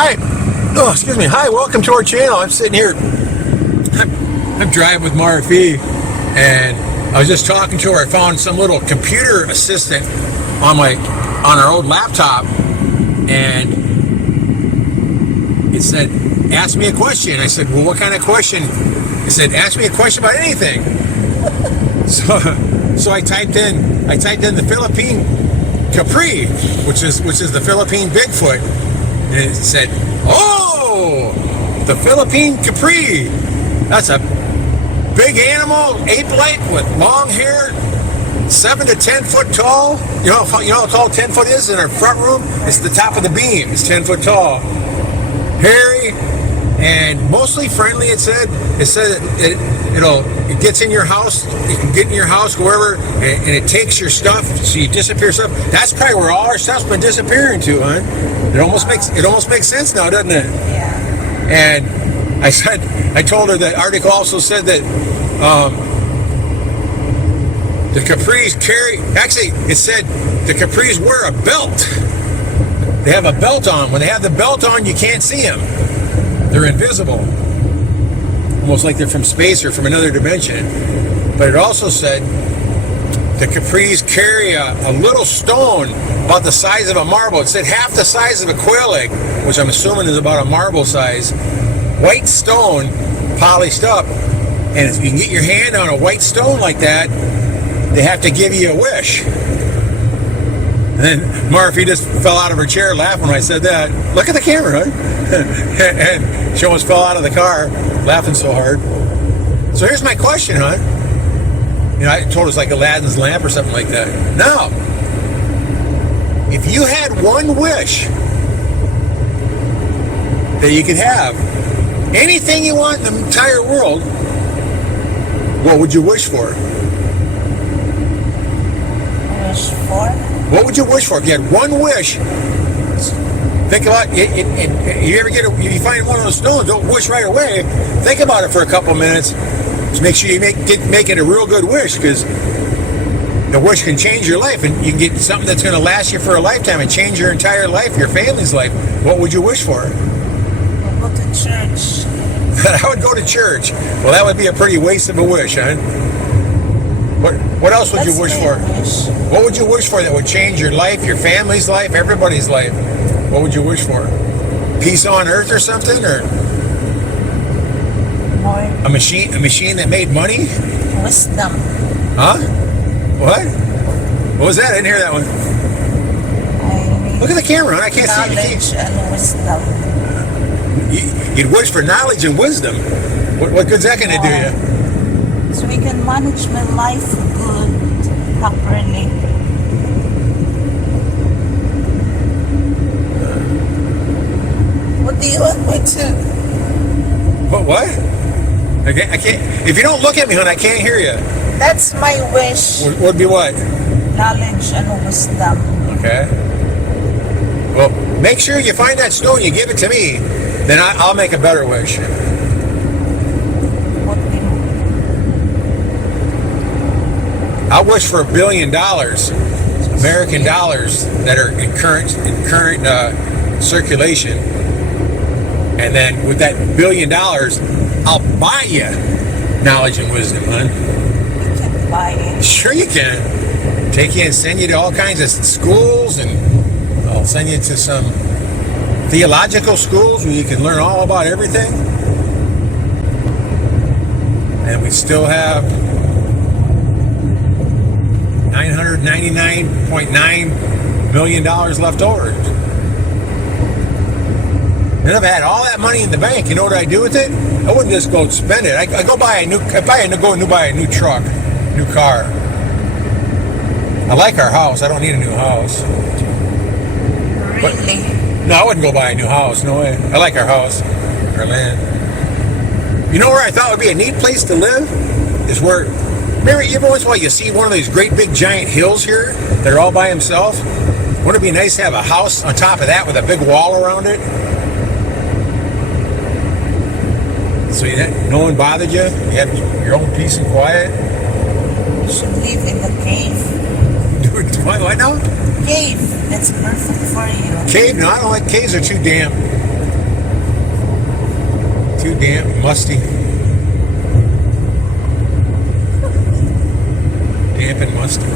Hi. Oh, excuse me. Hi, welcome to our channel. I'm sitting here. I'm driving with Marfi, and I was just talking to her. I found some little computer assistant on our old laptop, and it said, "Ask me a question." I said, "Well, what kind of question?" It said, "Ask me a question about anything." So I typed in the Philippine Kapre, which is the Philippine Bigfoot. And it said, "Oh, the Philippine Kapre. That's a big animal, ape-like with long hair, 7 to 10 foot tall. You know how tall 10 foot is in our front room? It's the top of the beam. It's 10 foot tall. Hairy and mostly friendly." It said it gets in your house. It can get in your house, wherever, and it takes your stuff. So you disappear stuff. That's probably where all our stuff's been disappearing to, huh? It almost makes sense now, doesn't it? Yeah. And I told her that article also said that the Capris carry. Actually, it said the Capris wear a belt. They have a belt on. When they have the belt on, you can't see them. They're invisible. Almost like they're from space or from another dimension. But it also said the Capris carry a little stone about the size of a marble. It said half the size of a quail egg, which I'm assuming is about a marble size. White stone, polished up. And if you can get your hand on a white stone like that, they have to give you a wish. And then Marfi just fell out of her chair laughing when I said that. Look at the camera, huh? And she almost fell out of the car laughing so hard. So here's my question, huh? I told her it's like Aladdin's lamp or something like that. Now, if you had one wish that you could have, anything you want in the entire world, what would you wish for? Wish for? What would you wish for if you had one wish? Think about it. If you find one of those stones, don't wish right away. Think about it for a couple minutes. Just make sure you make it a real good wish, because the wish can change your life, and you can get something that's going to last you for a lifetime and change your entire life, your family's life. What would you wish for? I'll go to church. I would go to church. Well, that would be a pretty waste of a wish, huh? What else would you wish for? What would you wish for that would change your life, your family's life, everybody's life? What would you wish for? Peace on earth or something? Or More a machine that made money? wisdom. Huh? What? What was that? I didn't hear that one. Look at the camera. I can't see you. Knowledge and wisdom. You'd wish for knowledge and wisdom. What good's that going to do you? So we can manage my life good, properly. What do you want me to? What? I can't. If you don't look at me, hon, I can't hear you. That's my wish. Would be what? Knowledge and wisdom. Okay. Well, make sure you find that stone. You give it to me. Then I'll make a better wish. What do you? I wish for $1 billion, American dollars, that are in current circulation. And then with that $1 billion, I'll buy you knowledge and wisdom, huh? You can buy it. Sure you can. Take you and send you to all kinds of schools, and I'll send you to some theological schools where you can learn all about everything. And we still have $999.9 million left over. And if I had all that money in the bank, you know what I'd do with it? I wouldn't just go spend it. I'd go buy a new truck, new car. I like our house. I don't need a new house. Really? No, I wouldn't go buy a new house. No way. I like our house, our land. You know where I thought would be a neat place to live? Is where, remember, every once in a while you see one of these great big giant hills here that are all by themselves? Wouldn't it be nice to have a house on top of that with a big wall around it? So no one bothered you? You have your own peace and quiet? You should live in the cave. What now? Cave. That's perfect for you. Cave? No, I don't like caves. Are too damp. Too damp, musty. Damp and musty.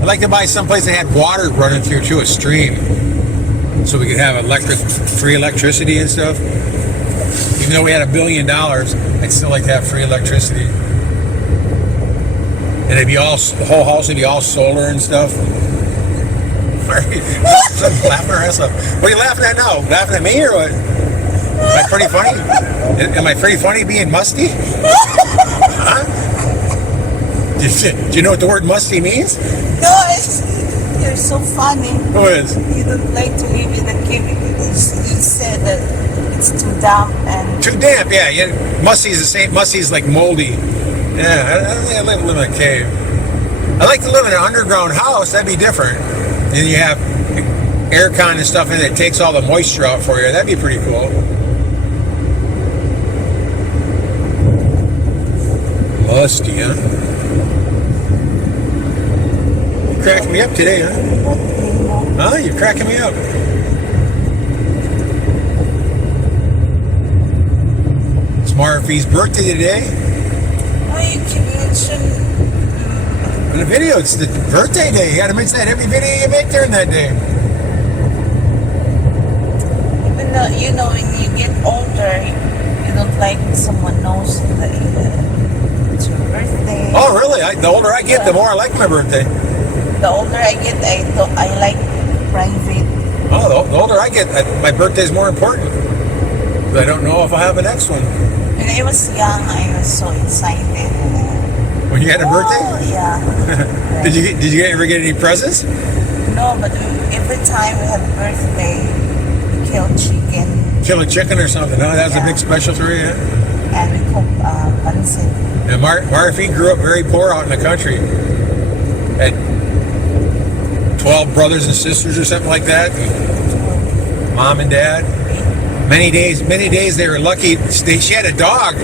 I'd like to buy someplace that had water running through to a stream, so we could have free electricity and stuff. Even though we had $1 billion, I'd still like to have free electricity. And it'd be the whole house would be all solar and stuff. Laughing our ass off. What are you laughing at now? Laughing at me or what? Am I pretty funny? Am I pretty funny being musty? Huh? Do you know what the word musty means? No, you're so funny. Who is? You don't like to live in a cave. You said that it's too damp and... Too damp, yeah. Musty's the same. Musty's like moldy. Yeah, I don't think I'd live in a cave. I'd like to live in an underground house. That'd be different. And you have aircon and stuff in it that takes all the moisture out for you. That'd be pretty cool. Musty, huh? You're cracking me up today, huh? Huh? You're cracking me up. It's Marfie's birthday today. Why you keep mentioning? In the video, it's the birthday day. You gotta mention that every video you make during that day. Even though, when you get older, you don't like someone knows that it's your birthday. Oh, really? The older I get, the more I like my birthday. The older I get, I like private. Oh, the older I get, my birthday's more important. But I don't know if I'll have a next one. When I was young, I was so excited. When you had a birthday? Oh, yeah. Did you ever get any presents? No, but every time we have a birthday, we kill chicken. Kill a chicken or something? No, that was a big special for you, yeah? And we cook pancit. And Marfie grew up very poor out in the country. Had 12 brothers and sisters or something like that. And mom and dad. Many days they were lucky. She had a dog.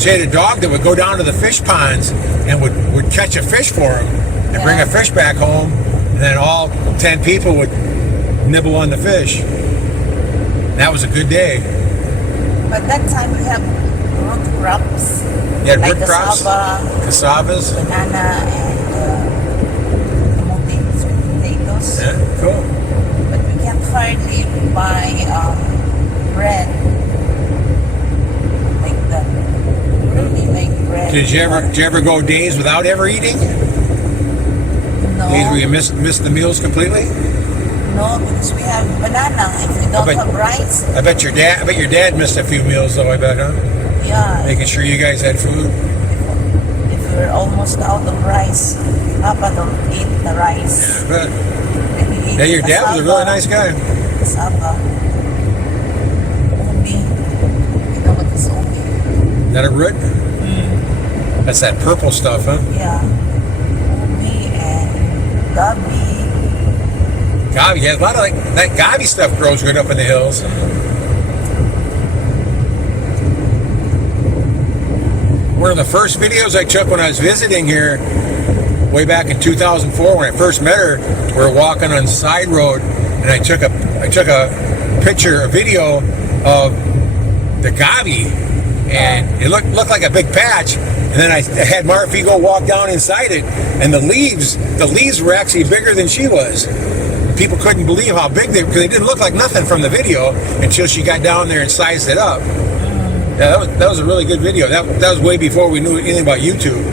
She had a dog that would go down to the fish ponds and would catch a fish for him and bring a fish back home. And then all 10 people would nibble on the fish. That was a good day. But that time we have root crops. You had like root crops? Cassavas? Banana and sweet potatoes. Yeah, cool. But we can't hardly buy bread. Like that. Really like bread. Did you ever go days without ever eating? No. Days where you missed the meals completely? No, because we have banana. If we don't have rice. I bet your dad missed a few meals though, I bet, huh? Yeah. Making sure you guys had food. If we're almost out of rice, Papa don't eat the rice. But yeah, your dad was a really nice guy. Cassava. Ubi. You know what is ubi? Is that a root? That's that purple stuff, huh? Yeah. Ubi and gabi. Gabi, yeah, a lot of that gabi stuff grows good up in the hills. One of the first videos I took when I was visiting here, way back in 2004, when I first met her, we were walking on the side road, and I took a video of the gabi, and it looked like a big patch. And then I had Marfie go walk down inside it, and the leaves were actually bigger than she was. People couldn't believe how big they were, because they didn't look like nothing from the video until she got down there and sized it up. Yeah, that was a really good video. That was way before we knew anything about YouTube.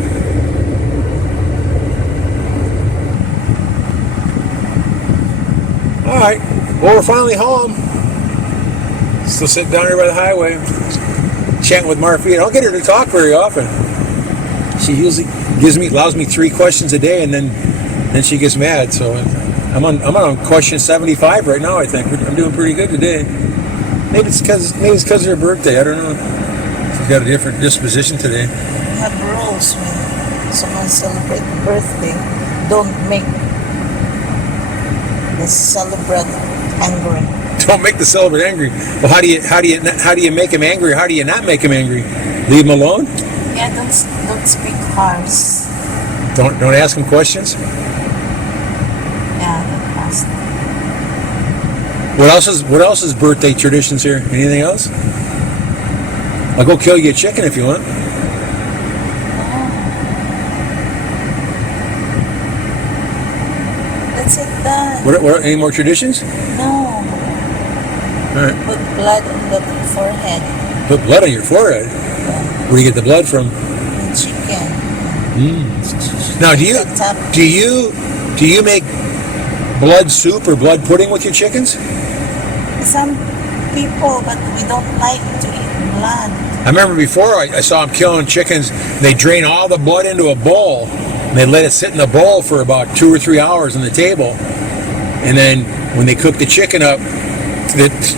All right, well, we're finally home. Still sitting down here by the highway, chatting with Marfie. I don't get her to talk very often. She usually allows me 3 questions a day, and then she gets mad. So I'm on question 75 right now. I think I'm doing pretty good today. Maybe it's because of her birthday. I don't know. She's got a different disposition today. We have rules when someone celebrates a birthday. Don't make the celebrant angry. Don't make the celebrant angry. Well, how do you make him angry? Or how do you not make him angry? Leave him alone? Yeah, don't speak harsh. Don't ask him questions. Yeah, don't ask them. What else is birthday traditions here? Anything else? I'll go kill you a chicken if you want. That's it done. What any more traditions? No. All right. Put blood on the forehead. Put blood on your forehead. Where do you get the blood from? The chicken. Now, do you make blood soup or blood pudding with your chickens? Some people, but we don't like to eat blood. I remember before I saw them killing chickens. They drain all the blood into a bowl, and they let it sit in the bowl for about 2 or 3 hours on the table. And then when they cook the chicken up,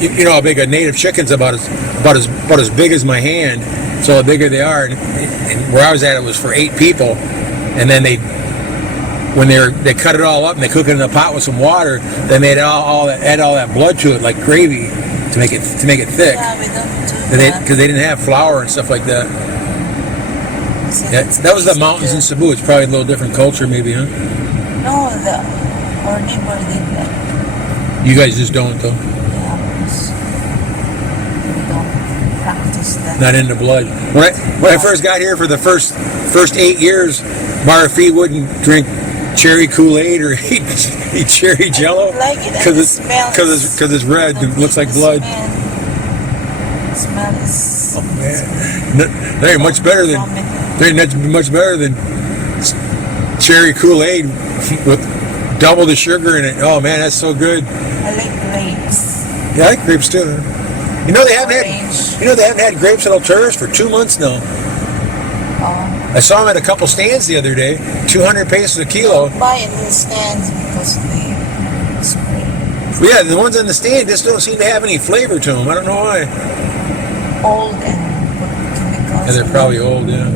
you know how big a native chicken's about as big as my hand. So the bigger they are, and where I was at, it was for 8 people. And then they cut it all up and they cook it in a pot with some water. Then they add all that blood to it like gravy to make it thick. Yeah, we don't do that. Because they didn't have flour and stuff like that. Yeah, that was the mountains in Cebu. It's probably a little different culture, maybe, huh? No, our neighbor did that. You guys just don't, though. Yeah, because we don't practice that. Not into blood. When I first got here for the first 8 years, Marfi wouldn't drink cherry Kool-Aid or eat cherry Jello because it's red and looks like blood. The smell is. Oh man, they're much better than cherry Kool-Aid with double the sugar in it. Oh man, that's so good. I like grapes. Yeah, I like grapes too. You know they haven't had grapes at El Tourist for 2 months now. I saw them at a couple stands the other day, 200 pesos a kilo. Buy in the stands because they spray. Well, yeah, the ones on the stand just don't seem to have any flavor to them. I don't know why. Old and put chemicals. Yeah, they're probably old, yeah.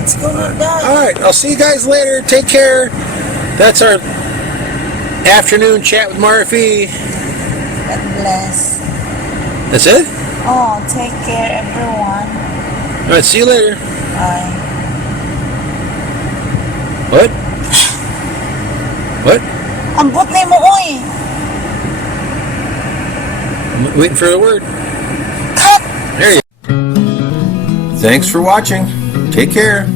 It's gonna die. All right, I'll see you guys later. Take care. That's our afternoon chat with Marfi. God bless. That's it? Oh, take care, everyone. All right, see you later. Bye. What? What? Ambot na mo, oy! I'm waiting for the word. Cut! There you go. Thanks for watching. Take care.